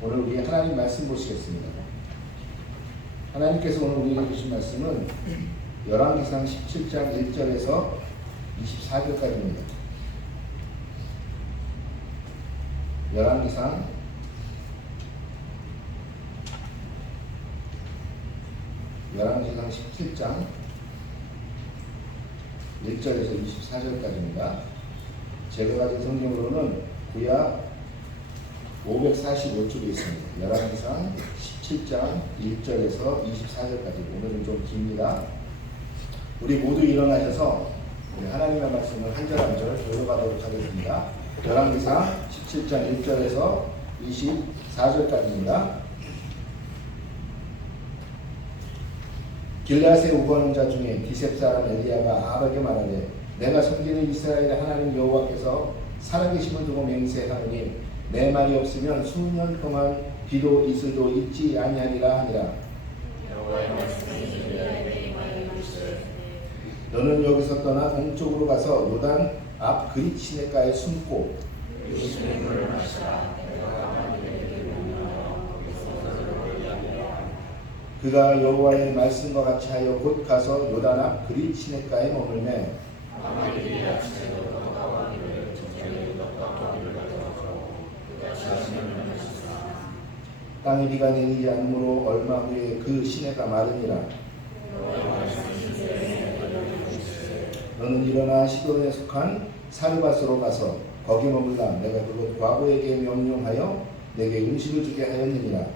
오늘 우리 하나님 말씀 보시겠습니다. 하나님께서 오늘 우리에게 주신 말씀은 열왕기상 17장 1절에서 24절까지입니다. 열왕기상 17장 1절에서 24절까지입니다. 제가 가진 성경으로는 구약 545쪽에 있습니다. 열왕기상 17장 1절에서 24절까지. 오늘은 좀 깁니다. 우리 모두 일어나셔서 우리 하나님의 말씀을 한 절 한 절 교독하도록 하겠습니다. 열왕기상 17장 1절에서 24절까지입니다. 길앗에 우거하는 자 중에 기셉 사람 엘리야가 아합에게 말하되 내가 섬기는 이스라엘의 하나님 여호와께서 살아계심을 두고 맹세하노니 내 말이 없으면 수년 동안 비도 이슬도 있지 아니하리라 하니라. 너는 여기서 떠나 동쪽으로 가서 요단 앞 그릿 시내가에 숨고 그가 여호와의 말씀과 같이 하여 곧 가서 요단 앞 그릿 시내가에 머물매 땅에 비가 내리지 않으므로 얼마 후에 그 시내가 마르니라. 너는 일어나 시돈에 속한 사르밧으로 가서 거기 머물라. 내가 그곳 과부에게 명령하여 내게 음식을 주게 하였느니라.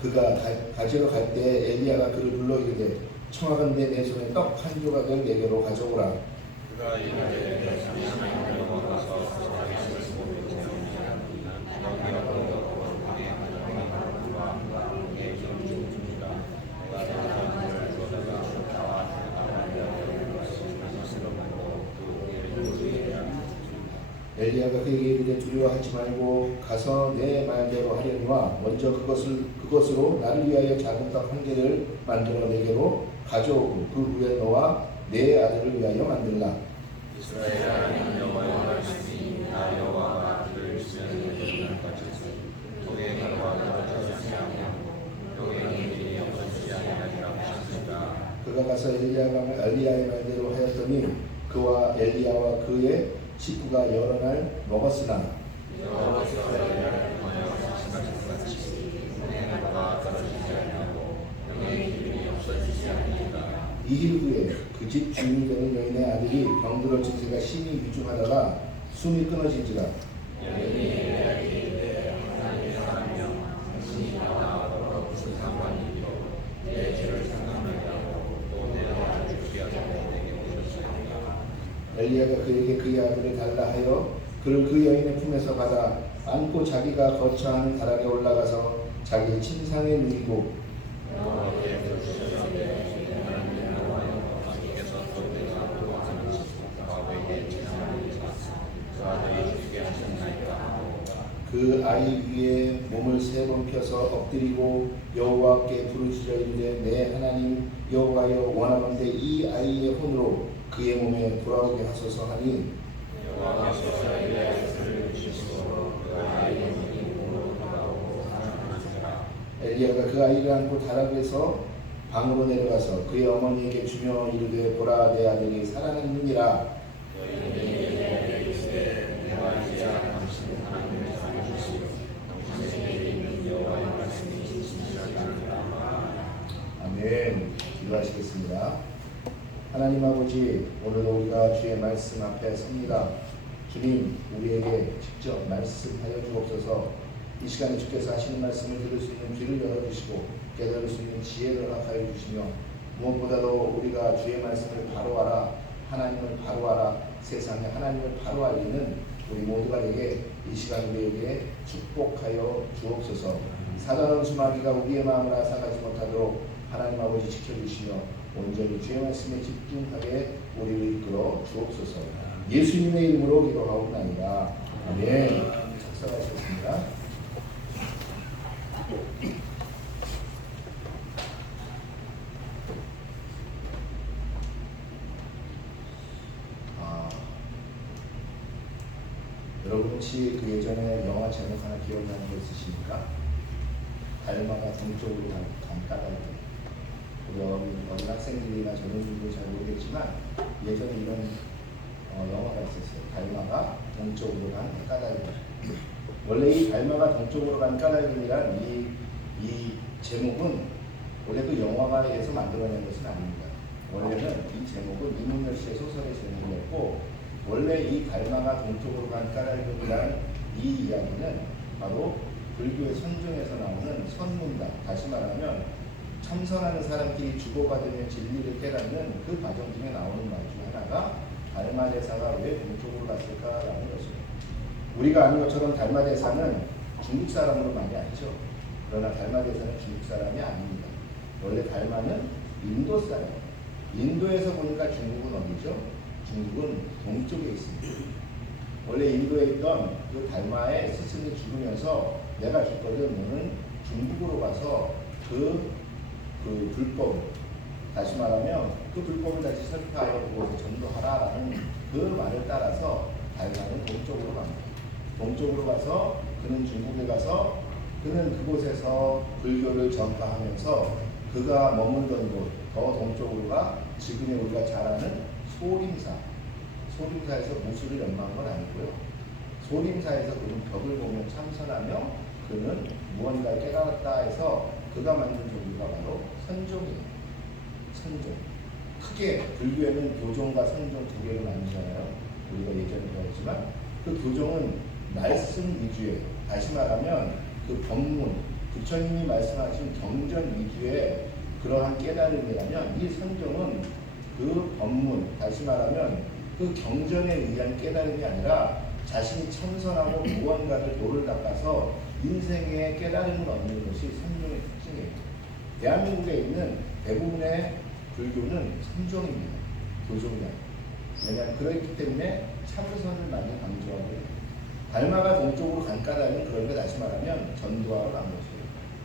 그가 가지러 갈 때 엘리야가 그를 불러 이르되 청하건대 내 손에 떡 한 조각을 내게로 가져오라. 엘리야가 그에게 이르되 두려워하지 말고 가서 내 말대로 하려니와 먼저 그것으로 나를 위하여 작은 떡 한 개를 만들어 내게로 가져오고 그 후에 너와 내 아들을 위하여 만들라. 이스라엘 하나님 여호와의 말씀이 나 여호와가 그를 쓰는 것같이 동의 가로와 떨어지지 아니하고 동의 길이 없어지지 아니하리라 하셨습니다. 그가 가서 엘리야의 말대로 하였더니 그와 엘리야와 그의 식구가 여러 날 먹었으나 이일 후에 그 집 주인이 되는 여인의 아들이 병들어 증세가 심히 위중하다가 숨이 끊어진지라. 엘리야가 그에게 그의 아들을 달라 하여 그를 그 여인의 품에서 받아 안고 자기가 거처하는 다락에 올라가서 자기 침상에 누이고 그 아이 위에 몸을 세 번 펴서 엎드리고 여호와께 부르짖어 이르되 내 하나님 여호와여 원하건대 이 아이의 혼으로 그의 몸에 돌아오게 하소서 하니 여호와께서 엘리야의 손을 주시고 그 아이의 몸으로 돌아오고 살아나니라. 엘리야가 그 아이를 안고 다락에서 방으로 내려가서 그의 어머니에게 주며 이르되 보라 내 아들이 살아났느니라. 아멘. 기도하시겠습니다. 하나님 아버지, 오늘도 우리가 주의 말씀 앞에 섭니다. 주님, 우리에게 직접 말씀하여 주옵소서. 이 시간에 주께서 하시는 말씀을 들을 수 있는 귀를 열어주시고 깨달을 수 있는 지혜를 허락하여 주시며 무엇보다도 우리가 주의 말씀을 바로 알아 하나님을 바로 알아 세상에 하나님을 바로 알리는 우리 모두가 되게 이 시간 우리에게 축복하여 주옵소서. 사단은 수마귀가 우리의 마음을 앗아가지 못하도록 하나님 아버지 지켜주시며 온전히 주의 말씀에 집중하게 우리를 이끌어 주옵소서. 예수님의 이름으로 기도하옵나이다. 아멘. 작사하시겠습니다. 혹시 그 예전에 영화 제목 하나 기억나는 거 있으십니까? 달마가 동쪽으로 간 까닭. 우리 어린 학생들이나 젊은이들도 잘 모르겠지만 예전에 이런 영화가 있었어요. 달마가 동쪽으로 간 까닭. 원래 이 달마가 동쪽으로 간 까닭이란 이 제목은 원래 그 영화관에서 만들어낸 것은 아닙니다. 원래는 이 제목은 이문열 씨의 소설의 제목이었고, 원래 이 달마가 동쪽으로 간 까닭이라는 이 이야기는 바로 불교의 선중에서 나오는 선문답, 다시 말하면 참선하는 사람끼리 주고받으며 진리를 깨닫는 그 과정 중에 나오는 말 중 하나가 달마대사가 왜 동쪽으로 갔을까라는 것입니다. 우리가 아는 것처럼 달마대사는 중국 사람으로 많이 알죠. 그러나 달마대사는 중국 사람이 아닙니다. 원래 달마는 인도 사람. 인도에서 보니까 중국은 어디죠? 중국은 동쪽에 있습니다. 원래 인도에 있던 그 달마의 스승이 죽으면서 내가 죽거든 너는 중국으로 가서 그 불법, 다시 말하면 그 불법을 다시 설파하여 그곳에 전도하라라는 그 말을 따라서 달마는 동쪽으로 갑니다. 동쪽으로 가서 그는 중국에 가서 그는 그곳에서 불교를 전파하면서 그가 머물던 곳, 더 동쪽으로가 지금의 우리가 잘 아는 소림사에서 무술을 연마한 건 아니고요. 소림사에서 그는 벽을 보며 참선하며 그는 무언가 깨달았다 해서 그가 만든 종교가 바로 선종이에요. 선종. 크게 불교에는 교종과 선종 두 개로 나뉘잖아요. 우리가 예전에 배웠지만 그 교종은 말씀 위주의, 다시 말하면 그 법문, 부처님이 말씀하신 경전 위주의 그러한 깨달음이라면, 이 선종은 그 법문, 다시 말하면 그 경전에 의한 깨달음이 아니라 자신이 참선하고 무언가를 도를 닦아서 인생의 깨달음을 얻는 것이 선종의 특징이에요. 대한민국에 있는 대부분의 불교는 선종입니다. 교종이 아니에요. 왜냐하면 그렇기 때문에 참선을 많이 강조하고 있어요. 달마가 동쪽으로 간 까닭은, 그런데 다시 말하면 전도하러 간 것이에요.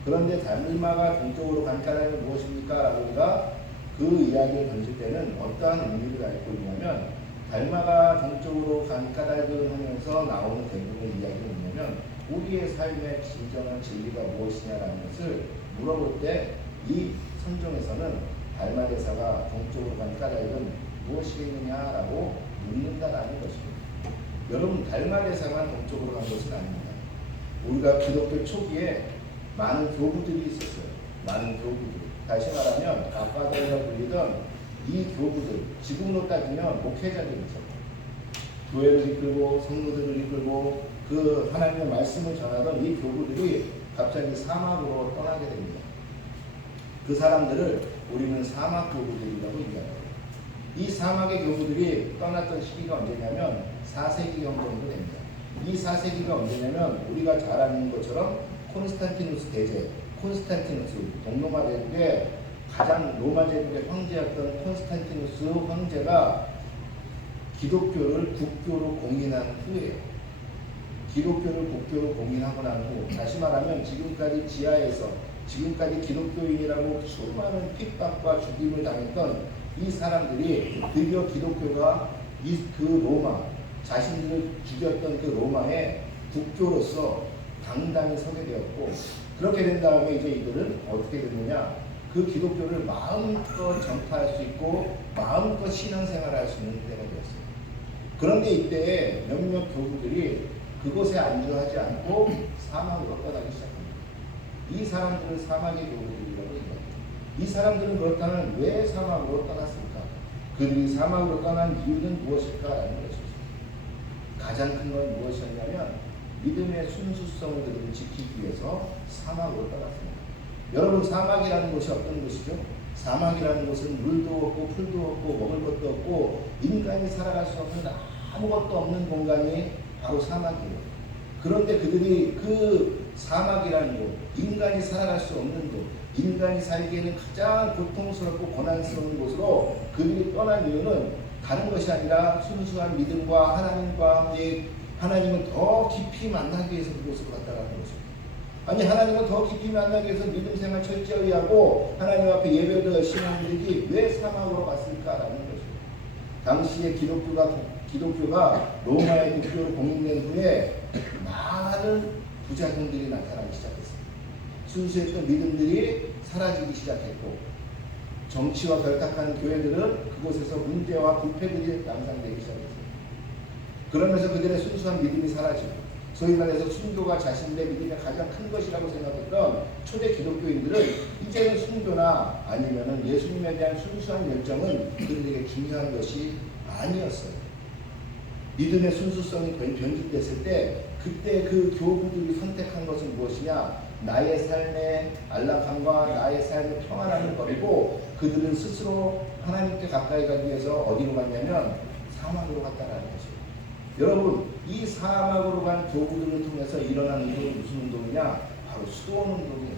그런데 달마가 동쪽으로 간 까닭은 무엇입니까? 라고 우리가 그 이야기를 던질 때는 어떠한 의미를 갖고 있냐면, 달마가 동쪽으로 간 까닭을 하면서 나오는 대부분의 이야기는 뭐냐면, 우리의 삶의 진정한 진리가 무엇이냐라는 것을 물어볼 때 이 선종에서는 달마대사가 동쪽으로 간 까닭은 무엇이겠느냐라고 묻는다라는 것입니다. 여러분, 달마대사만 동쪽으로 간 것은 아닙니다. 우리가 기독교 초기에 많은 교부들이 있었어요. 많은 교부들. 다시 말하면 아빠들이라고 불리던 이 교부들, 지금으로 따지면 목회자들이죠. 교회를 이끌고 성도들을 이끌고 그 하나님의 말씀을 전하던 이 교부들이 갑자기 사막으로 떠나게 됩니다. 그 사람들을 우리는 사막 교부들이라고 얘기합니다. 이 사막의 교부들이 떠났던 시기가 언제냐면 4세기경 정도 됩니다. 이 4세기가 언제냐면 우리가 잘 아는 것처럼 콘스탄티누스 대제, 콘스탄티누스 동로마 제국의 가장 로마 제국의 황제였던 콘스탄티누스 황제가 기독교를 국교로 공인한 후에, 기독교를 국교로 공인하고 난 후, 다시 말하면 지금까지 지하에서 지금까지 기독교인이라고 수많은 핍박과 죽임을 당했던 이 사람들이 드디어 기독교가 그 로마, 자신들을 죽였던 그 로마의 국교로서 당당히 서게 되었고, 그렇게 된 다음에 이제 이들은 어떻게 됐느냐, 그 기독교를 마음껏 전파할 수 있고 마음껏 신앙생활을 할 수 있는 때가 되었어요. 그런데 이때 몇몇 교부들이 그곳에 안주하지 않고 사막으로 떠나기 시작합니다. 이 사람들을 사막의 교부들이라고 얘기합니다. 이 사람들은 그렇다면 왜 사막으로 떠났을까? 그들이 사막으로 떠난 이유는 무엇일까라는 것이죠. 가장 큰 건 무엇이었냐면 믿음의 순수성을 그들이 지키기 위해서 사막으로 떠났습니다. 여러분, 사막이라는 곳이 어떤 곳이죠? 사막이라는 곳은 물도 없고 풀도 없고 먹을 것도 없고 인간이 살아갈 수 없는 아무것도 없는 공간이 바로 사막이에요. 그런데 그들이 그 사막이라는 곳, 인간이 살아갈 수 없는 곳, 인간이 살기에는 가장 고통스럽고 고난스러운 곳으로 그들이 떠난 이유는 다른 것이 아니라 순수한 믿음과 하나님과 함께 하나님을 더 깊이 만나기 위해서 그곳으로 갔다라는 것입니다. 아니, 하나님을 더 깊이 만나기 위해서 믿음 생활 철저히 하고 하나님 앞에 예배도 열심히 하는 분들이 왜 사막으로 갔을까라는 것입니다. 당시에 기독교가 로마의 국교로 공인된 후에 많은 부작용들이 나타나기 시작했습니다. 순수했던 믿음들이 사라지기 시작했고 정치와 결탁한 교회들은 그곳에서 문제와 불패들이 양상되기 시작했습니다. 그러면서 그들의 순수한 믿음이 사라지고 소위 말해서 순교가 자신들의 믿음의 가장 큰 것이라고 생각했던 초대 기독교인들은 이제는 순교나 아니면은 예수님에 대한 순수한 열정은 그들에게 중요한 것이 아니었어요. 믿음의 순수성이 변질됐을 때 그때 그 교부들이 선택한 것은 무엇이냐? 나의 삶의 안락함과 나의 삶의 평안함을 버리고 그들은 스스로 하나님께 가까이 가기 위해서 어디로 갔냐면 사막으로 갔다라는 것이에요. 여러분, 이 사막으로 간 교부들을 통해서 일어난 운동이 무슨 운동이냐? 바로 수도원 운동이에요.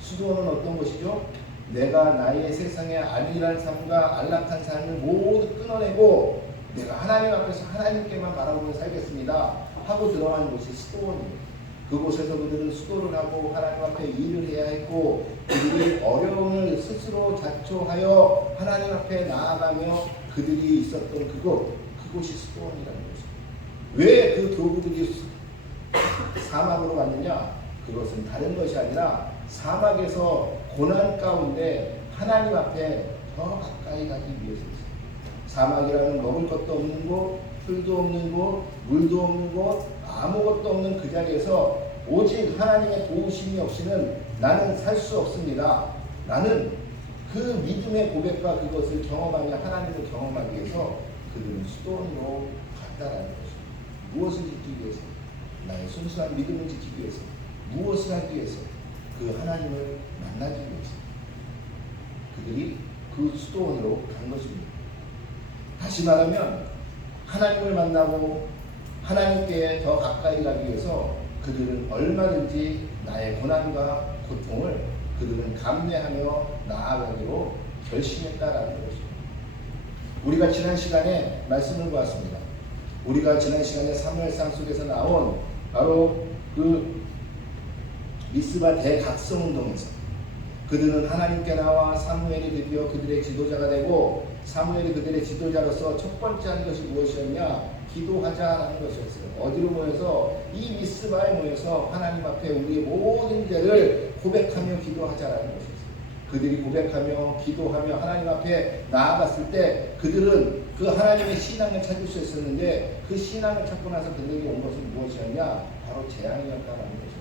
수도원은 어떤 것이죠? 내가 나의 세상의 안일한 삶과 안락한 삶을 모두 끊어내고 내가 하나님 앞에서 하나님께만 바라보며 살겠습니다 하고 들어가는 곳이 수도원이에요. 그곳에서 그들은 수도를 하고 하나님 앞에 일을 해야 했고 그들이 어려움을 스스로 자초하여 하나님 앞에 나아가며 그들이 있었던 그곳이 수도원이라는 거죠. 왜 그 교부들이 사막으로 갔느냐? 그것은 다른 것이 아니라 사막에서 고난 가운데 하나님 앞에 더 가까이 가기 위해서였어요. 사막이라는 먹을 것도 없는 곳, 풀도 없는 곳, 물도 없는 곳, 아무것도 없는 그 자리에서 오직 하나님의 도우심이 없이는 나는 살 수 없습니다. 나는 그 믿음의 고백과 그것을 경험하며 하나님을 경험하기 위해서 그들은 수도원으로 갔다라는 것입니다. 무엇을 지키기 위해서? 나의 순수한 믿음을 지키기 위해서. 무엇을 하기 위해서? 그 하나님을 만나기 위해서. 그들이 그 수도원으로 간 것입니다. 다시 말하면 하나님을 만나고 하나님께 더 가까이 가기 위해서 그들은 얼마든지 나의 고난과 고통을 그들은 감내하며 나아가기로 결심했다라는 것입니다. 우리가 지난 시간에 말씀을 보았습니다. 우리가 지난 시간에 사무엘상 속에서 나온 바로 그 미스바 대각성운동에서 그들은 하나님께 나와 사무엘이 드디어 그들의 지도자가 되고 사무엘이 그들의 지도자로서 첫 번째 한 것이 무엇이었냐? 기도하자라는 것이었어요. 어디로 모여서? 이 미스바에 모여서 하나님 앞에 우리의 모든 죄를 고백하며 기도하자라는 것이었어요. 그들이 고백하며 기도하며 하나님 앞에 나아갔을 때 그들은 그 하나님의 신앙을 찾을 수 있었는데 그 신앙을 찾고 나서 그들에게 온 것은 무엇이었냐? 바로 재앙이었다라는 것이었어요.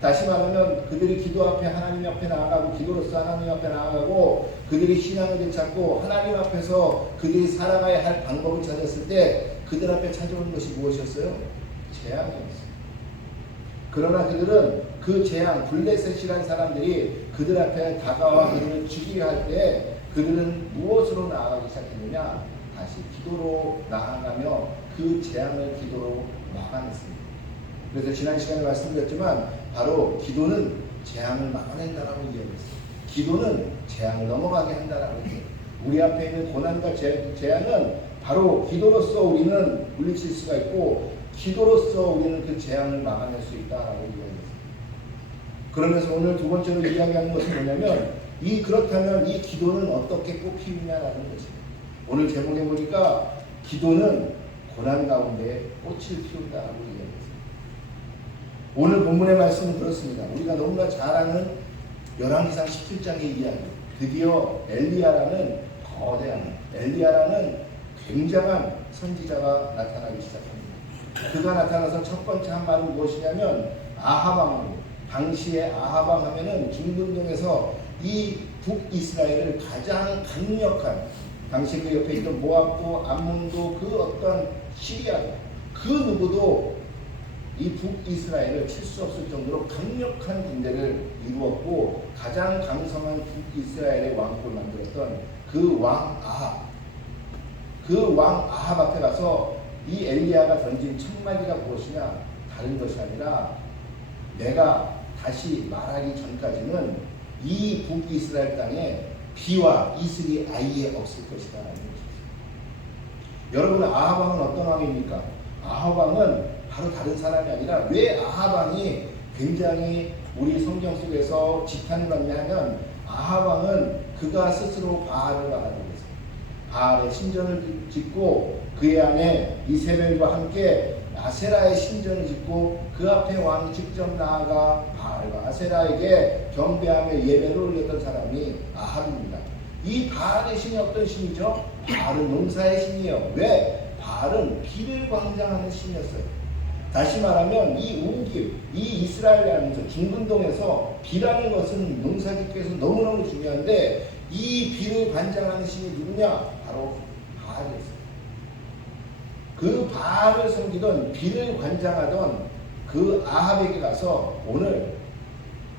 다시 말하면 그들이 기도 앞에 하나님 앞에 나아가고 기도로서 하나님 앞에 나아가고 그들이 신앙을 되찾고 하나님 앞에서 그들이 살아가야 할 방법을 찾았을 때 그들 앞에 찾아오는 것이 무엇이었어요? 재앙이었어요. 그러나 그들은 그 재앙, 블레셋이라는 사람들이 그들 앞에 다가와 그들을 죽이려 할 때 그들은 무엇으로 나아가기 시작했느냐? 다시 기도로 나아가며 그 재앙을 기도로 막아냈습니다. 그래서 지난 시간에 말씀드렸지만 바로 기도는 재앙을 막아낸다라고 이야기했어요. 기도는 재앙을 넘어가게 한다라고 했어요. 우리 앞에 있는 고난과 재앙은 바로 기도로서 우리는 물리칠 수가 있고 기도로서 우리는 그 재앙을 막아낼 수 있다라고 이야기했어요. 그러면서 오늘 두 번째로 이야기하는 것은 뭐냐면 그렇다면 이 기도는 어떻게 꽃피우냐라는 것입니다. 오늘 제목에 보니까 기도는 고난 가운데 꽃을 피운다라고 이야기했어요. 오늘 본문의 말씀은 그렇습니다. 우리가 너무나 잘 아는 열왕기상 17장의 이야기. 드디어 엘리야라는 거대한 엘리야라는 굉장한 선지자가 나타나기 시작합니다. 그가 나타나서 첫 번째 한 말은 무엇이냐면 아하방으로. 당시에 아하방 하면은 중근동에서 이 북이스라엘을 가장 강력한 당시 그 옆에 있던 모압도 암몬도 그 어떤 시리아 그 누구도 이 북이스라엘을 칠 수 없을 정도로 강력한 군대를 이루었고 가장 강성한 북이스라엘의 왕국을 만들었던 그 왕 아합 그 왕 아합 앞에 가서 이 엘리야가 던진 첫 마디가 무엇이냐? 다른 것이 아니라 내가 다시 말하기 전까지는 이 북이스라엘 땅에 비와 이슬이 아예 없을 것이다 라는 것이었어요. 여러분 아합 왕은 어떤 왕입니까? 아합 왕은 바로 다른 사람이 아니라 왜 아합 왕이 굉장히 우리 성경 속에서 지탄을 받냐 하면 아합 왕은 그가 스스로 바알을 바라보고 있어요. 바알의 신전을 짓고 그의 안에 이세벨과 함께 아세라의 신전을 짓고 그 앞에 왕이 직접 나아가 바알과 아세라에게 경배하며 예배를 올렸던 사람이 아합입니다. 이 바알의 신이 어떤 신이죠? 바알은 농사의 신이에요. 왜? 바알은 비를 광장하는 신이었어요. 다시 말하면 이 운길, 이 이스라엘이라면서 중근동에서 비라는 것은 농사짓기에서 너무너무 중요한데 이 비를 관장하는 신이 누구냐? 바로 바알이었어요. 그 바알을 섬기던 비를 관장하던 그 아합에게 가서 오늘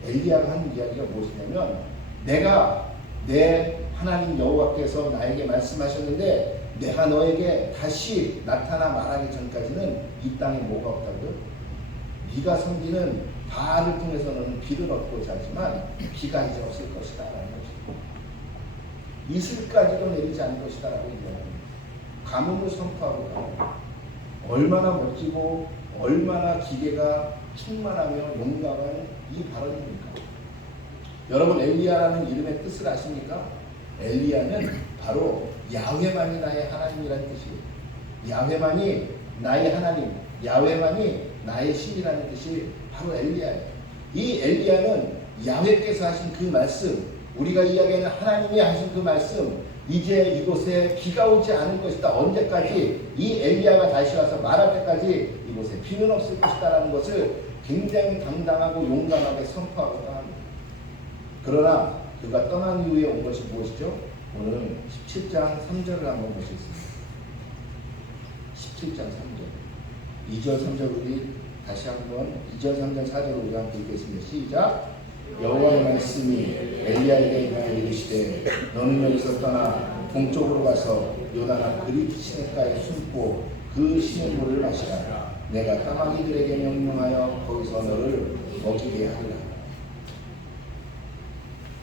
엘리야가 하는 이야기가 무엇이냐면 내가 내 하나님 여호와께서 나에게 말씀하셨는데 내가 너에게 다시 나타나 말하기 전까지는 이 땅에 뭐가 없다고요? 네가 섬기는 바알을 통해서 너는 비를 얻고자 하지만 비가 이제 없을 것이다 라는 것이고 이슬까지도 내리지 않을 것이다 라고 얘기합니다. 가뭄을 선포하고 가요. 얼마나 멋지고 얼마나 기계가 충만하며 용감한 이 발언입니까? 여러분 엘리야라는 이름의 뜻을 아십니까? 엘리야는 바로 야훼만이 나의 하나님이라는 뜻이에요. 야훼만이 나의 하나님, 야훼만이 나의 신이라는 뜻이 바로 엘리야예요. 이 엘리야는 야훼께서 하신 그 말씀, 우리가 이야기하는 하나님이 하신 그 말씀, 이제 이곳에 비가 오지 않을 것이다. 언제까지? 이 엘리야가 다시 와서 말할 때까지 이곳에 비는 없을 것이다 라는 것을 굉장히 당당하고 용감하게 선포하고 떠납니다. 그러나 그가 떠난 이후에 온 것이 무엇이죠? 오늘 17장 3절을 한번 보시겠습니다. 17장 3절 2절 3절 우리 다시 한번 2절 3절 4절 우리 함께 읽겠습니다. 시작. 여호와의 말씀이 엘리야에게 임하여 이르시되 너는 여기서 떠나 동쪽으로 가서 요단 그릿 시냇가에 숨고 그 시냇물을 마시라. 내가 까마귀들에게 명령하여 거기서 너를 먹이게 하리라.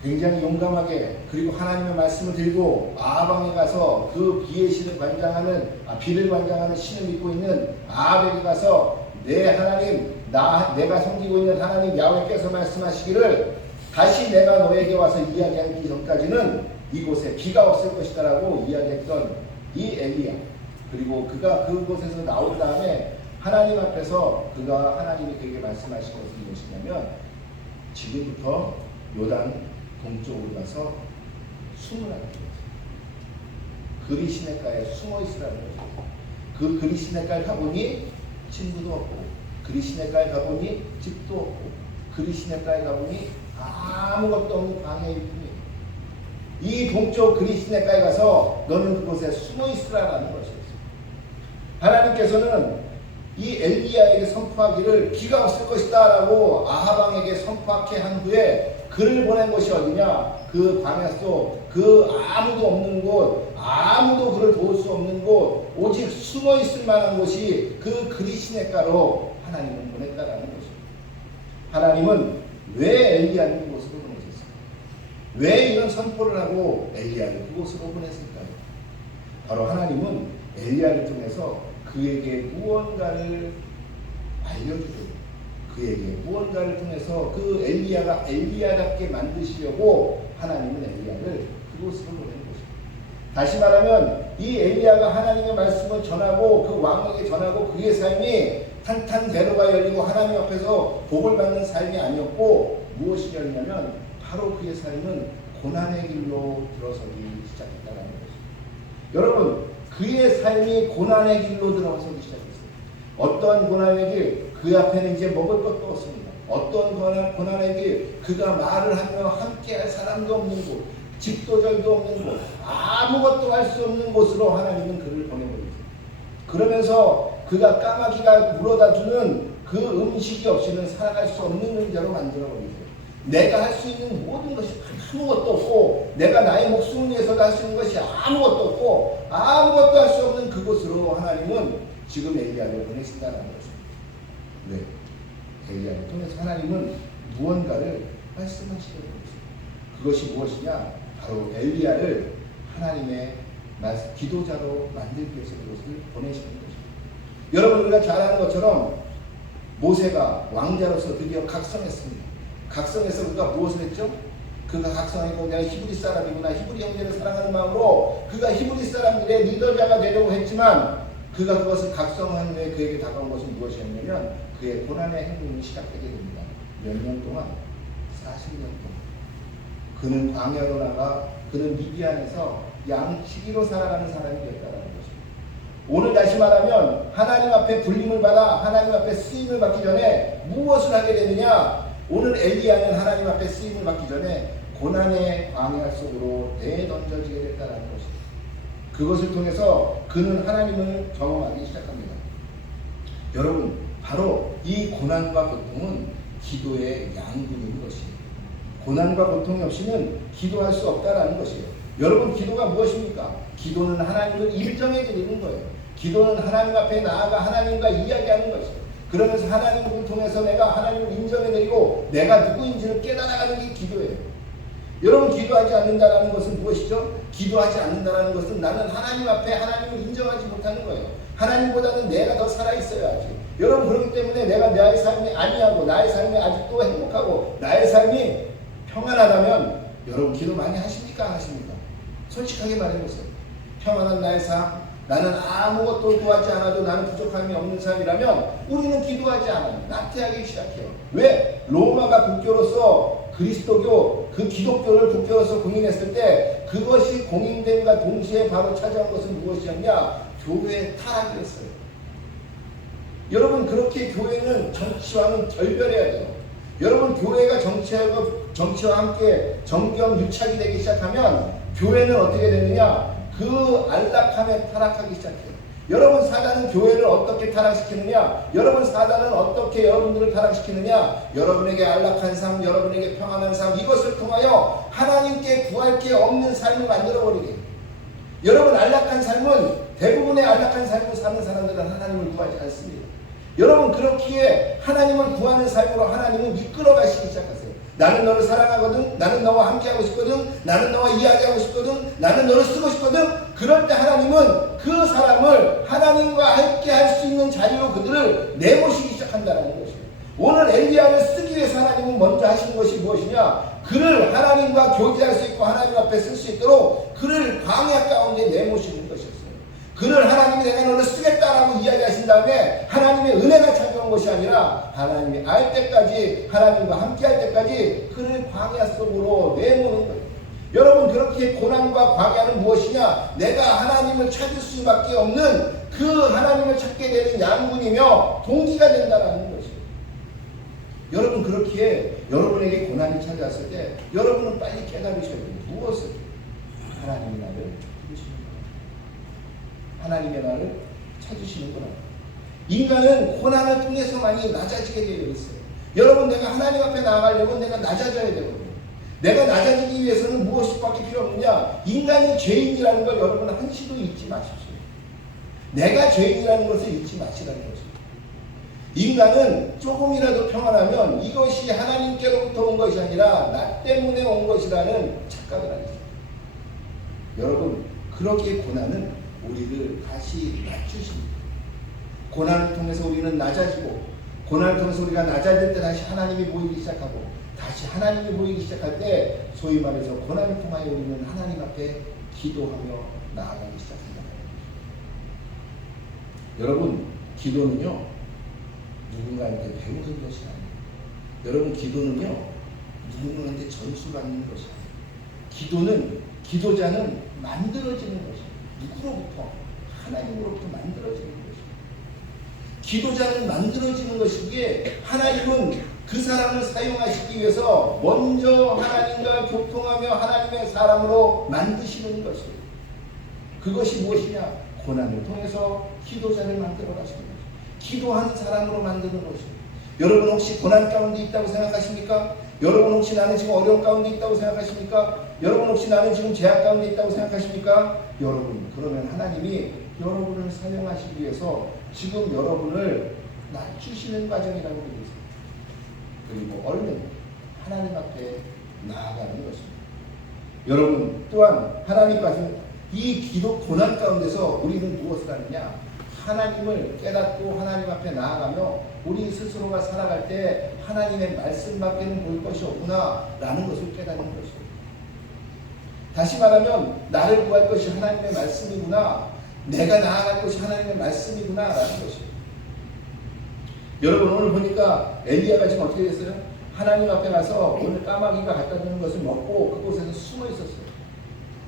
굉장히 용감하게 그리고 하나님의 말씀을 들고 아방에 가서 그 비의 신을 관장하는 비를 관장하는 신을 믿고 있는 아합에게 가서 내 하나님 내가 섬기고 있는 하나님 야훼께서 말씀하시기를 다시 내가 너에게 와서 이야기하기 전까지는 이곳에 비가 없을 것이다 라고 이야기했던 이 엘리야, 그리고 그가 그곳에서 나온 다음에 하나님 앞에서 그가 하나님이 그에게 말씀하신 것은 무엇이냐면 지금부터 요단 동쪽으로 가서 숨으라는 거죠. 그릿 시냇가에 숨어 있으라는 거죠. 그 그릿 시냇가에 가보니 친구도 없고 그릿 시냇가에 가보니 집도 없고 그릿 시냇가에 가보니 아무것도 없는 광야일 뿐이에요. 이 동쪽 그릿 시냇가에 가서 너는 그곳에 숨어 있으라는 것이었어요. 하나님께서는 이 엘리야에게 선포하기를 비가 없을 것이다 라고 아하방에게 선포하게 한 후에 그를 보낸 곳이 어디냐? 그 광야 속 그 아무도 없는 곳, 아무도 그를 도울 수 없는 곳, 오직 숨어 있을 만한 곳이 그 그릿 시냇가로 하나님은 보냈다라는 것입니다. 하나님은 왜 엘리야를 그곳으로 보내셨을까요? 왜 이런 선포를 하고 엘리야를 그곳으로 보냈을까요? 바로 하나님은 엘리야를 통해서 그에게 무언가를 알려주고 그에게 무언가를 통해서 그 엘리야가 엘리야답게 만드시려고 하나님은 엘리야를 그곳으로 보내는 것입니다. 다시 말하면 이 엘리야가 하나님의 말씀을 전하고 그 왕에게 전하고 그의 삶이 탄탄대로가 열리고 하나님 앞에서 복을 받는 삶이 아니었고 무엇이냐면 바로 그의 삶은 고난의 길로 들어서기 시작했다는 것입니다. 여러분, 그의 삶이 고난의 길로 들어서기 시작했어요. 어떠한 고난의 길? 그 앞에는 이제 먹을 것도 없습니다. 어떤 고난의 길? 그가 말을 하며 함께할 사람도 없는 곳, 집도 절도 없는 곳, 아무것도 할 수 없는 곳으로 하나님은 그를 보내버리죠. 그러면서 그가 까마귀가 물어다 주는 그 음식이 없이는 살아갈 수 없는 존재로 만들어버리죠. 내가 할 수 있는 모든 것이 아무것도 없고 내가 나의 목숨을 위해서도 할 수 있는 것이 아무것도 없고 아무것도 할 수 없는 그곳으로 하나님은 지금 엘리야를 보내신다는 것입니다. 왜? 엘리야를 통해서 하나님은 무언가를 말씀하시려고 했습니다. 그것이 무엇이냐? 바로 엘리야를 하나님의 기도자로 만들기 위해서 그것을 보내시는 것입니다. 여러분, 우리가 잘 아는 것처럼 모세가 왕자로서 드디어 각성했습니다. 각성해서 그가 무엇을 했죠? 그가 각성하고 내가 히브리 사람이구나, 히브리 형제를 사랑하는 마음으로 그가 히브리 사람들의 리더자가 되려고 했지만 그가 그것을 각성한 후에 그에게 다가온 것은 무엇이었냐면 그의 고난의 행군이 시작되게 됩니다. 몇 년 동안? 40년 동안. 그는 광야로 나가 그는 미디안에서 양치기로 살아가는 사람이 되었다는 것입니다. 오늘 다시 말하면 하나님 앞에 불림을 받아 하나님 앞에 쓰임을 받기 전에 무엇을 하게 되느냐? 오늘 엘리야는 하나님 앞에 쓰임을 받기 전에 고난의 광야 속으로 내던져지게 됐다는 것입니다. 그것을 통해서 그는 하나님을 경험하기 시작합니다. 여러분, 바로 이 고난과 고통은 기도의 양분인 것이에요. 고난과 고통이 없이는 기도할 수 없다라는 것이에요. 여러분, 기도가 무엇입니까? 기도는 하나님을 인정해 드리는 거예요. 기도는 하나님 앞에 나아가 하나님과 이야기하는 것이에요. 그러면서 하나님을 통해서 내가 하나님을 인정해 드리고 내가 누구인지를 깨달아가는 게 기도예요. 여러분, 기도하지 않는다라는 것은 무엇이죠? 기도하지 않는다라는 것은 나는 하나님 앞에 하나님을 인정하지 못하는 거예요. 하나님보다는 내가 더 살아있어야지. 여러분, 그렇기 때문에 내가 나의 삶이 아니하고 나의 삶이 아직도 행복하고 나의 삶이 평안하다면 여러분 기도 많이 하십니까? 안 하십니까? 솔직하게 말해보세요. 평안한 나의 삶, 나는 아무것도 구하지 않아도 나는 부족함이 없는 삶이라면 우리는 기도하지 않아요. 나태하기 시작해요. 왜? 로마가 국교로서 그리스도교, 그 기독교를 국교로서 공인했을 때 그것이 공인됨과 동시에 바로 찾아온 것은 무엇이었냐? 교회의 타락이었어요. 여러분, 그렇게 교회는 정치와는 결별해야 돼요. 여러분, 교회가 정치와 함께 정경유착이 되기 시작하면 교회는 어떻게 되느냐? 그 안락함에 타락하기 시작해요. 여러분, 사단은 교회를 어떻게 타락시키느냐? 여러분, 사단은 어떻게 여러분들을 타락시키느냐? 여러분에게 안락한 삶, 여러분에게 평안한 삶, 이것을 통하여 하나님께 구할 게 없는 삶을 만들어버리게. 여러분, 안락한 삶은 대부분의 안락한 삶을 사는 사람들은 하나님을 구하지 않습니다. 여러분, 그렇기에 하나님을 구하는 삶으로 하나님은 이끌어 가시기 시작하세요. 나는 너를 사랑하거든. 나는 너와 함께하고 싶거든. 나는 너와 이야기하고 싶거든. 나는 너를 쓰고 싶거든. 그럴 때 하나님은 그 사람을 하나님과 함께 할 수 있는 자리로 그들을 내모시기 시작한다는 것이에요. 오늘 엘리야를 쓰기 위해서 하나님은 먼저 하시는 것이 무엇이냐? 그를 하나님과 교제할 수 있고 하나님 앞에 쓸 수 있도록 그를 광야 가운데 내모시는 것이었어요. 그를 하나님이 내가 너를 쓰겠다라고 이야기하신 다음에 하나님의 은혜가 찾아온 것이 아니라 하나님이 알 때까지, 하나님과 함께 할 때까지 그를 광야 속으로 내모는 거예요. 여러분, 그렇게 고난과 광야는 무엇이냐? 내가 하나님을 찾을 수밖에 없는 그 하나님을 찾게 되는 양분이며 동기가 된다는 것이에요. 여러분, 그렇기에 여러분에게 고난이 찾아왔을 때 여러분은 빨리 깨달으셔야 돼요. 무엇을? 하나님이 나를 부르시는 거예요. 하나님의 나를 찾으시는구나. 인간은 고난을 통해서만이 낮아지게 되어 있어요. 여러분, 내가 하나님 앞에 나아가려면 내가 낮아져야 되거든요. 내가 낮아지기 위해서는 무엇밖에 필요 없느냐? 인간이 죄인이라는 걸 여러분 한시도 잊지 마십시오. 내가 죄인이라는 것을 잊지 마시라는 것입니다. 인간은 조금이라도 평안하면 이것이 하나님께로부터 온 것이 아니라 나 때문에 온 것이라는 착각을 하게 됩니다. 여러분, 그렇게 고난은 우리를 다시 낮추십니다. 고난을 통해서 우리는 낮아지고, 고난을 통해서 우리가 낮아질 때 다시 하나님이 보이기 시작하고, 다시 하나님이 보이기 시작할 때 소위 말해서 고난을 통하여 우리는 하나님 앞에 기도하며 나아가기 시작한다. 여러분, 기도는요 누군가한테 배우는 것이 아니에요. 여러분, 기도는요 누군가한테 전수받는 것이 아니에요. 기도는, 기도자는 만들어지는 것이에요. 누구로부터? 하나님으로부터 만들어지는 것입니다. 기도자는 만들어지는 것이기에 하나님은 그 사람을 사용하시기 위해서 먼저 하나님과 교통하며 하나님의 사람으로 만드시는 것입니다. 그것이 무엇이냐? 고난을 통해서 기도자를 만들어 가시는 것입니다. 기도하는 사람으로 만드는 것입니다. 여러분, 혹시 고난 가운데 있다고 생각하십니까? 여러분, 혹시 나는 지금 어려움 가운데 있다고 생각하십니까? 여러분, 혹시 나는 지금 제약 가운데 있다고 생각하십니까? 여러분, 그러면 하나님이 여러분을 사용하시기 위해서 지금 여러분을 낮추시는 과정이라고 되어 있습니다. 그리고 얼른 하나님 앞에 나아가는 것입니다. 여러분, 또한 하나님께서 이 기도 고난 가운데서 우리는 무엇을 하느냐? 하나님을 깨닫고 하나님 앞에 나아가며 우리 스스로가 살아갈 때 하나님의 말씀밖에는 볼 것이 없구나 라는 것을 깨닫는 것입니다. 다시 말하면 나를 구할 것이 하나님의 말씀이구나, 내가 나아갈 것이 하나님의 말씀이구나라는 것이에요. 여러분 오늘 보니까 엘리야가 지금 어떻게 됐어요? 하나님 앞에 가서 오늘 까마귀가 갖다 주는 것을 먹고 그곳에서 숨어 있었어요.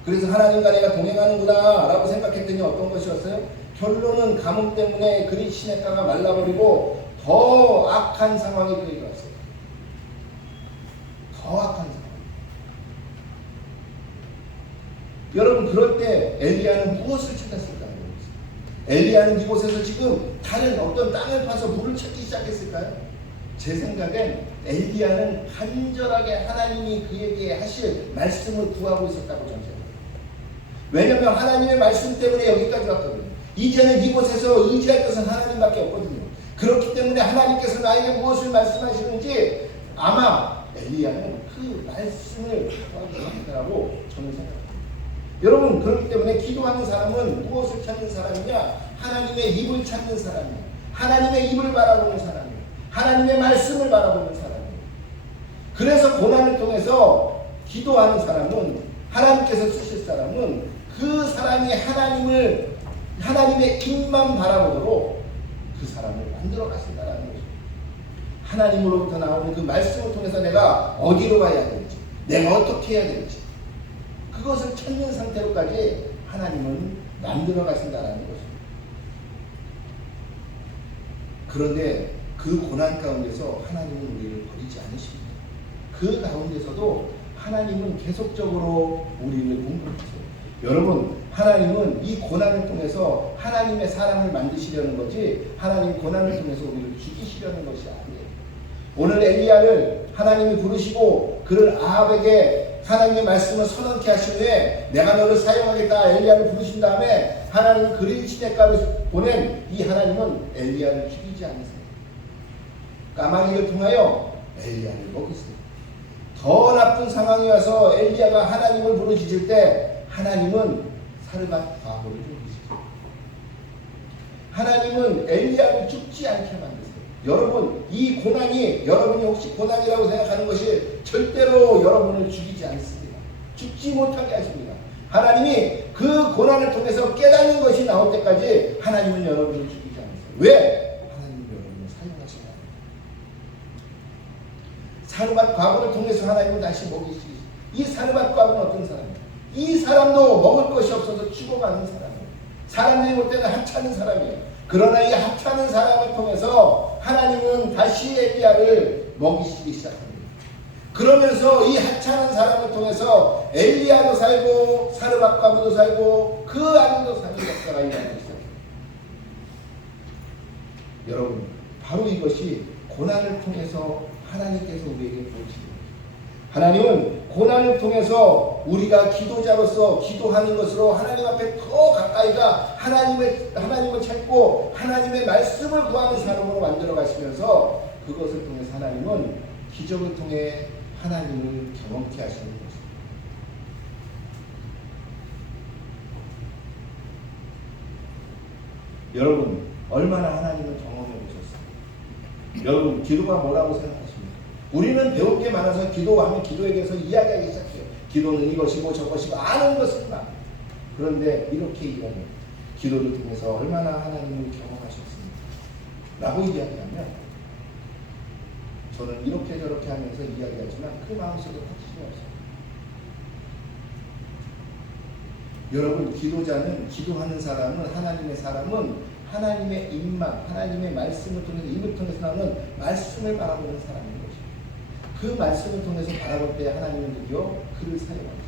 그래서 하나님과 내가 동행하는구나 라고 생각했더니 어떤 것이었어요? 결론은 가뭄 때문에 그리 시냇가가 말라버리고 더 악한 상황이 되어왔어요. 더 악한 상황. 여러분 그럴 때 엘리야는 무엇을 찾았을까요? 엘리야는 이곳에서 지금 다른 어떤 땅을 파서 물을 찾기 시작했을까요? 제 생각엔 엘리야는 간절하게 하나님이 그에게 하실 말씀을 구하고 있었다고 저는 생각합니다. 왜냐하면 하나님의 말씀 때문에 여기까지 왔거든요. 이제는 이곳에서 의지할 것은 하나님밖에 없거든요. 그렇기 때문에 하나님께서 나에게 무엇을 말씀하시는지 아마 엘리야는 그 말씀을 구하고 있다고 저는 생각합니다. 여러분 그렇기 때문에 기도하는 사람은 무엇을 찾는 사람이냐? 하나님의 입을 찾는 사람이에요. 하나님의 입을 바라보는 사람이에요. 하나님의 말씀을 바라보는 사람이에요. 그래서 고난을 통해서 기도하는 사람은 하나님께서 쓰실 사람은 그 사람이 하나님의 입만 바라보도록 그 사람을 만들어 가신다는 거죠. 하나님으로부터 나오는 그 말씀을 통해서 내가 어디로 가야 될지, 내가 어떻게 해야 될지 그것을 찾는 상태로까지 하나님은 만들어 가신다는 것입니다. 그런데 그 고난 가운데서 하나님은 우리를 버리지 않으십니다. 그 가운데서도 하나님은 계속적으로 우리를 공급하세요. 여러분 하나님은 이 고난을 통해서 하나님의 사람을 만드시려는 거지 하나님 고난을 통해서 우리를 죽이시려는 것이 아니에요. 오늘 엘리야를 하나님이 부르시고 그를 아합에게 하나님의 말씀을 선언케 하신 후에 내가 너를 사용하겠다 엘리야를 부르신 다음에 하나님은 그린 시냇가를 보낸 이 하나님은 엘리야를 죽이지 않으세요. 까마귀를 통하여 엘리야를 먹이세요. 더 나쁜 상황이 와서 엘리야가 하나님을 부르짖을 때 하나님은 사르밧 과부를 죽이시죠. 하나님은 엘리야를 죽지 않게 만드세요. 여러분 이 고난이 여러분이 혹시 고난이라고 생각하는 것이 절대로 여러분을 죽이지 않습니다. 죽지 못하게 하십니다. 하나님이 그 고난을 통해서 깨닫는 것이 나올 때까지 하나님은 여러분을 죽이지 않으세요. 왜? 하나님은 여러분을 사용하시나요? 사르밧 과부를 통해서 하나님은 다시 먹이시기. 이 사르밧 과부는 어떤 사람이에요? 이 사람도 먹을 것이 없어서 죽어가는 사람이에요. 사람들이 볼 때는 하찮은 사람이에요. 그러나 이 하찮은 사람을 통해서 하나님은 다시 엘리야를 먹이시기 시작합니다. 그러면서 이 하찮은 사람을 통해서 엘리야도 살고 사르밧 과부도 살고 그 아들도 사는 역사가 일어나기 시작합니다. 여러분 바로 이것이 고난을 통해서 하나님께서 우리에게 보여주십니다. 하나님은 고난을 통해서 우리가 기도자로서 기도하는 것으로 하나님 앞에 더 가까이가 하나님을 찾고 하나님의 말씀을 구하는 사람으로 만들어 가시면서 그것을 통해서 하나님은 기적을 통해 하나님을 경험케 하시는 것입니다. 여러분 얼마나 하나님을 경험해 보셨어요? 여러분 기도가 뭐라고 생각하십니까? 우리는 배울 게 많아서 기도하면 기도에 대해서 이야기하기 시작해요. 기도는 이것이고 저것이고 아는 것이구나. 그런데 이렇게 이야기해요. 기도를 통해서 얼마나 하나님을 경험하셨습니까? 라고 이야기하면 저는 이렇게 저렇게 하면서 이야기하지만 그 마음속에 확신이 없어요. 여러분 기도자는 기도하는 사람은 하나님의 사람은 하나님의 입만 하나님의 말씀을 통해서 입을 통해서 나오는 말씀을 바라보는 사람인 거죠. 그 말씀을 통해서 바라볼 때 하나님은 드디어 그를 사용합니다.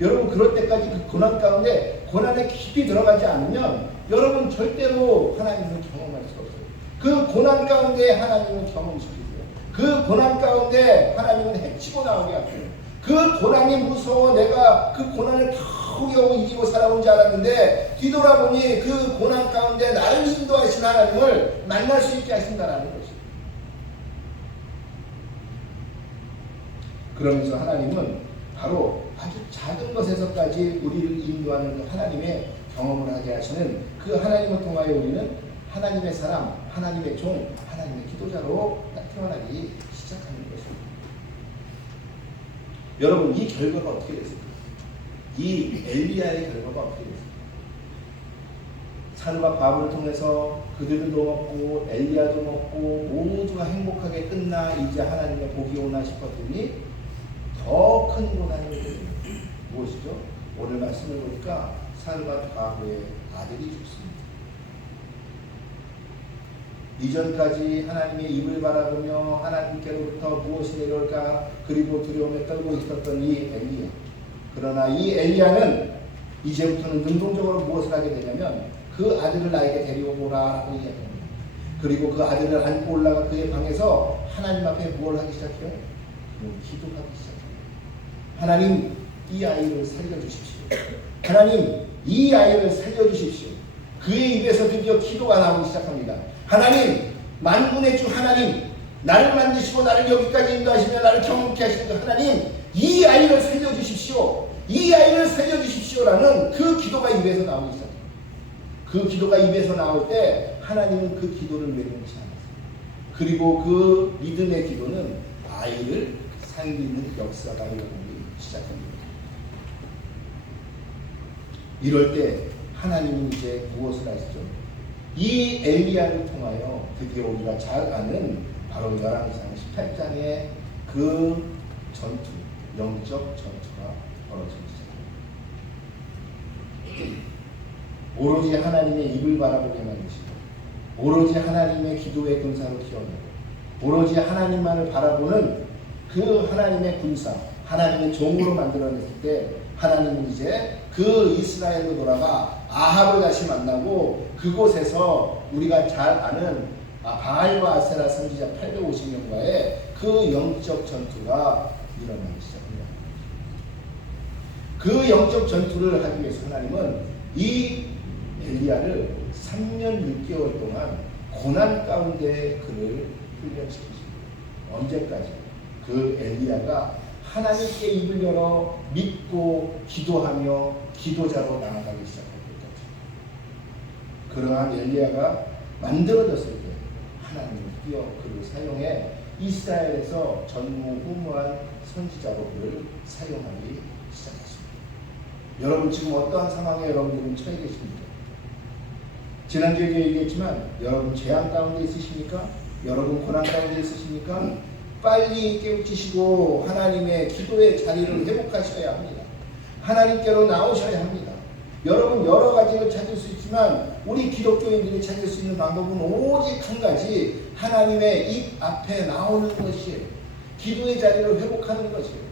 여러분 그럴 때까지 그 고난 가운데 고난에 깊이 들어가지 않으면 여러분 절대로 하나님을 경험할 수 없어요. 그 고난 가운데 하나님을 경험시키세요. 그 고난 가운데 하나님은 해치고 나오게 하세요. 그 고난이 무서워 내가 그 고난을 겨우겨우 이기고 살아온 줄 알았는데 뒤돌아보니 그 고난 가운데 나를 인도하신 하나님을 만날 수 있게 하신다는 것입니다. 그러면서 하나님은 바로 아주 작은 것에서까지 우리를 인도하는 그 하나님의 경험을 하게 하시는 그 하나님을 통하여 우리는 하나님의 사람, 하나님의 종, 하나님의 기도자로 태어나기 시작하는 것입니다. 여러분 이 결과가 어떻게 됐습니까? 이 엘리야의 결과가 어떻게 됐습니까? 산과 과부를 통해서 그들도 먹고 엘리야도 먹고 모두가 행복하게 끝나 이제 하나님의 복이 오나 싶었더니 더 큰 고난이 오거든요. 무엇이죠? 오늘 말씀을 보니까 산과 과부의 아들이 죽습니다. 이전까지 하나님의 입을 바라보며 하나님께로부터 무엇이 내려올까 그리고 두려움에 떨고 있었던 이 엘리야. 그러나 이 엘리야는 이제부터는 능동적으로 무엇을 하게 되냐면 그 아들을 나에게 데려오라고 이야기합니다. 그리고 그 아들을 안고 올라가 그의 방에서 하나님 앞에 무엇을 하기 시작해요? 기도하기 시작합니다. 하나님, 이 아이를 살려주십시오. 하나님, 이 아이를 살려주십시오. 그의 입에서 드디어 기도가 나오기 시작합니다. 하나님, 만군의 주 하나님, 나를 만드시고 나를 여기까지 인도하시며 나를 경험케 하시는 그 하나님, 이 아이를 살려주십시오. 이 아이를 살려주십시오라는 그 기도가 입에서 나오기 시작합니다. 그 기도가 입에서 나올 때 하나님은 그 기도를 외면치 않았어요. 그리고 그 믿음의 기도는 아이를 살리는 역사가 일어나기 시작합니다. 이럴 때 하나님은 이제 무엇을 하시죠? 이 엘리야를 통하여 드디어 우리가 잘 아는 바로 열왕기상 18장의 그 전투, 영적 전투가 벌어지기 시작합니다. 오로지 하나님의 입을 바라보게 만드시고 오로지 하나님의 기도의 군사로 키워내고 오로지 하나님만을 바라보는 그 하나님의 군사, 하나님의 종으로 만들어냈을 때 하나님은 이제 그 이스라엘로 돌아가 아합을 다시 만나고 그곳에서 우리가 잘 아는 바알과 아세라 선지자 850명과의 그 영적 전투가 일어나기 시작합니다. 그 영적 전투를 하기 위해서 하나님은 이 엘리야를 3년 6개월 동안 고난 가운데 그를 훈련시키십니다. 언제까지? 그 엘리야가 하나님께 입을 열어 믿고 기도하며 기도자로 나아가기 시작할 때까지. 그러한 엘리야가 만들어졌을 때 하나님은 드디어 그를 사용해 이스라엘에서 전무후무한 선지자로 그를 사용하기 시작했습니다. 여러분 지금 어떠한 상황에 여러분들은 처해 계십니까? 지난주에도 얘기했지만 여러분 재앙 가운데 있으십니까? 여러분 고난 가운데 있으십니까? 빨리 깨우치시고 하나님의 기도의 자리를 회복하셔야 합니다. 하나님께로 나오셔야 합니다. 여러분 여러 가지를 찾을 수 있지만 우리 기독교인들이 찾을 수 있는 방법은 오직 한 가지, 하나님의 입 앞에 나오는 것이에요. 기도의 자리를 회복하는 것이에요.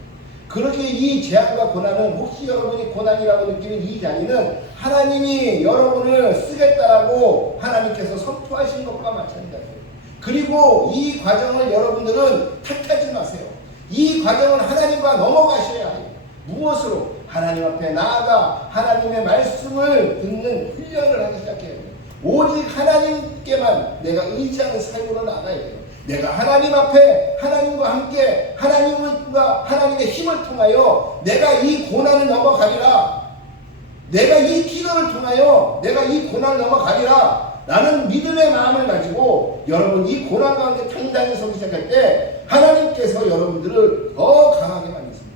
그렇게 이 재앙과 고난은, 혹시 여러분이 고난이라고 느끼는 이 자리는 하나님이 여러분을 쓰겠다라고 하나님께서 선포하신 것과 마찬가지예요. 그리고 이 과정을 여러분들은 탓하지 마세요. 이 과정은 하나님과 넘어가셔야 해요. 무엇으로? 하나님 앞에 나아가 하나님의 말씀을 듣는 훈련을 하기 시작해야 돼요. 오직 하나님께만 내가 의지하는 삶으로 나가야 돼요. 내가 하나님 앞에 하나님과 함께 하나님과 하나님의 힘을 통하여 내가 이 고난을 넘어가리라. 내가 이 기도를 통하여 내가 이 고난을 넘어가리라. 나는 믿음의 마음을 가지고 여러분 이 고난 가운데 당당히 서기 시작할 때 하나님께서 여러분들을 더 강하게 만드십니다.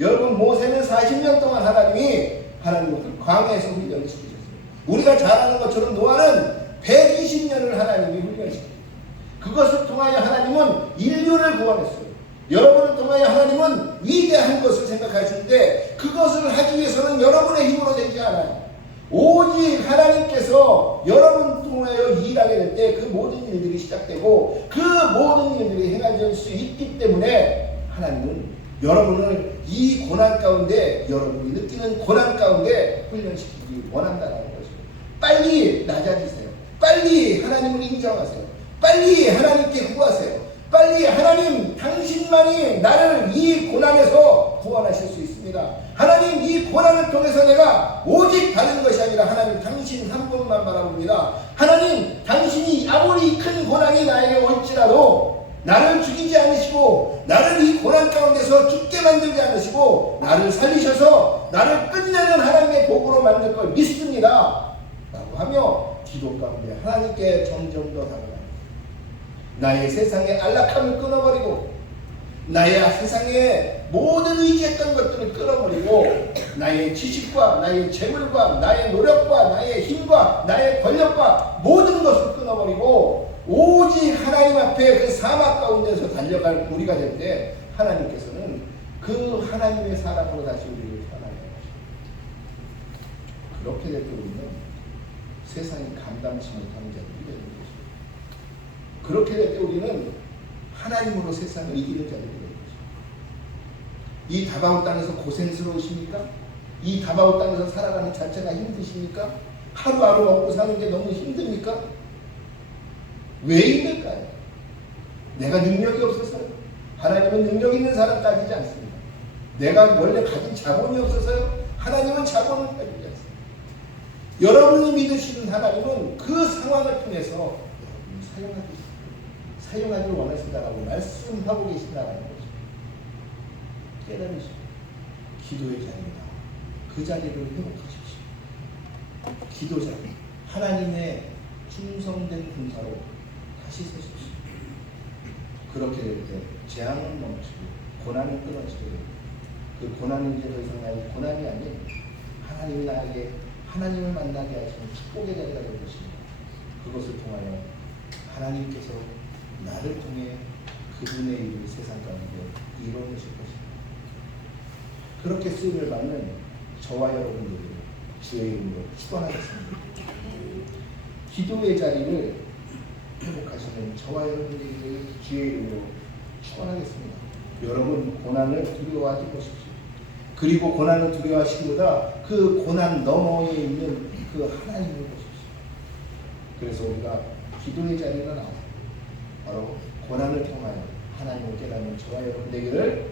여러분 모세는 40년 동안 하나님을 광야에서 훈련을 시키셨어요. 우리가 잘 아는 것처럼 노아는 120년을 하나님이 훈련시켰어요. 그것을 통하여 하나님은 인류를 구원했어요. 여러분을 통하여 하나님은 위대한 것을 생각하시는데 그것을 하기 위해서는 여러분의 힘으로 되지 않아요. 오직 하나님께서 여러분 통하여 일하게 될 때 그 모든 일들이 시작되고 그 모든 일들이 행해질 수 있기 때문에 하나님은 여러분을 이 고난 가운데, 여러분이 느끼는 고난 가운데 훈련시키기 원한다는 것이죠. 빨리 낮아지세요. 빨리 하나님을 인정하세요. 빨리 하나님께 구하세요. 빨리 하나님 당신만이 나를 이 고난에서 구원하실 수 있습니다. 하나님 이 고난을 통해서 내가 오직 다른 것이 아니라 하나님 당신 한 분만 바라봅니다. 하나님 당신이 아무리 큰 고난이 나에게 올지라도 나를 죽이지 않으시고 나를 이 고난 가운데서 죽게 만들지 않으시고 나를 살리셔서 나를 끝내는 하나님의 도구로 만들 걸 믿습니다 라고 하며 기도 가운데 하나님께 점점 더 다가갑니다. 나의 세상의 안락함을 끊어버리고 나의 세상의 모든 의지했던 것들을 끊어버리고 나의 지식과 나의 재물과 나의 노력과 나의 힘과 나의 권력과 모든 것을 끊어버리고 오직 하나님 앞에 그 사막 가운데서 달려갈 우리가 될 때 하나님께서는 그 하나님의 사람으로 다시 우리를 태어나게 하십니다. 그렇게 될 때 우리는 세상이 감당치 못하는 자들이 되는 것입니다. 그렇게 될 때 우리는 하나님으로 세상을 이기는 자들이 되는 것입니다. 이 다바온 땅에서 고생스러우십니까? 이 다바온 땅에서 살아가는 자체가 힘드십니까? 하루하루 먹고 사는 게 너무 힘듭니까? 왜 힘들까요? 내가 능력이 없어서요? 하나님은 능력 있는 사람 따지지 않습니다. 내가 원래 가진 자본이 없어서요? 하나님은 자본을 따지지 않습니다. 여러분이 믿으시는 하나님은 그 상황을 통해서 여러분을 사용하기를 원하신다라고 말씀하고 계신다라는 거죠. 깨달으시고 기도의 자리입니다. 그 자리를 회복하십시오. 기도 자리, 하나님의 충성된 군사로 다시 서십시오. 그렇게 될 때 재앙은 멈추고 고난은 끊어지게 됩니다. 그 고난은 이제 더 이상 나의 고난이 아닌 하나님이 나에게 하나님을 만나게 하시는 축복의 자리가 될 것입니다. 그것을 통하여 하나님께서 나를 통해 그분의 일을 세상 가운데 이루어내실 것입니다. 그렇게 쓰임을 받는 저와 여러분들을 주의 이름으로 축원하겠습니다. 기도의 자리를 회복하시는 저와 여러분들에게 주의 이름으로 축원하겠습니다. 여러분 고난을 두려워하지 마십시오. 그리고 고난을 두려워하시기보다 그 고난 너머에 있는 그 하나님을 보십시오. 그래서 우리가 기도의 자리는 바로 고난을 통하여 하나님을 깨닫는 저와 여러분 되기를